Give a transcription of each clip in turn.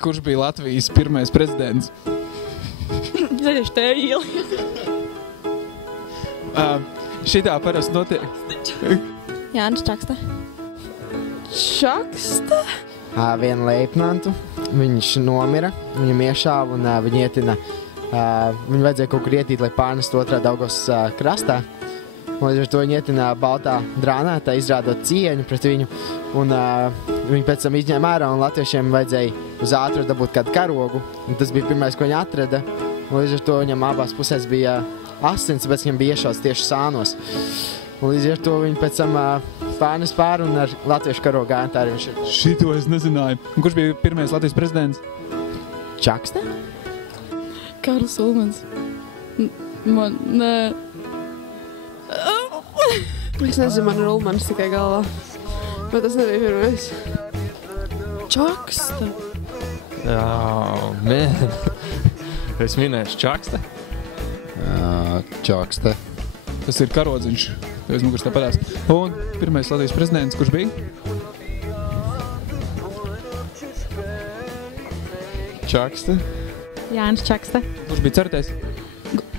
Kurš bija Latvijas pirmais prezidents? Zaļš te iela. Šitā parasti notiek. Jānis Čakste. Čakste? Vienu leitnantu. Viņš nomira, viņam iešāva un viņu ietina. Viņu vajadzēja kaut kur ietīt, lai pārnest otrā Daugavas krastā. Līdz ar to viņi ietina baltā drānētā, izrādot cieņu pret viņu. Un viņi pēc tam izņēma ārā un latviešiem vajadzēja uz ātru dabūt kādu karogu. Un tas bija pirmais, ko viņi atrada. Līdz ar to viņam abās pusēs bija asins, bet viņam bija iešauts tieši sānos. Un līdz ar to viņi pēc tam pārnes pāri un ar latviešu karogu gāja, tā arī viņš ir. Šito es nezināju. Un kurš bija pirmais Latvijas prezidents? Čakste? Karls Ulmans. Nē. Es nezinu, man ir Ulmans tikai galvā. Bet tas nebija pirmais. Čakste? Man. Es minēšu Čakste. Čakste. Tas ir karodziņš. Tev muguras tāpatās. Un pirmais Latvijas prezidents, kurš bija? Čakste. Jānis Čakste. Kurš bija certais?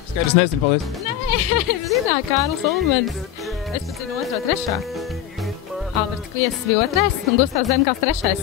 Skaidrs nezinu, paldies. Nē, es zināju, Kārlis Ulmans. Es pat zinu 2. 3. Alberts Kviesis bija 2. un Gustavs Zemgals 3.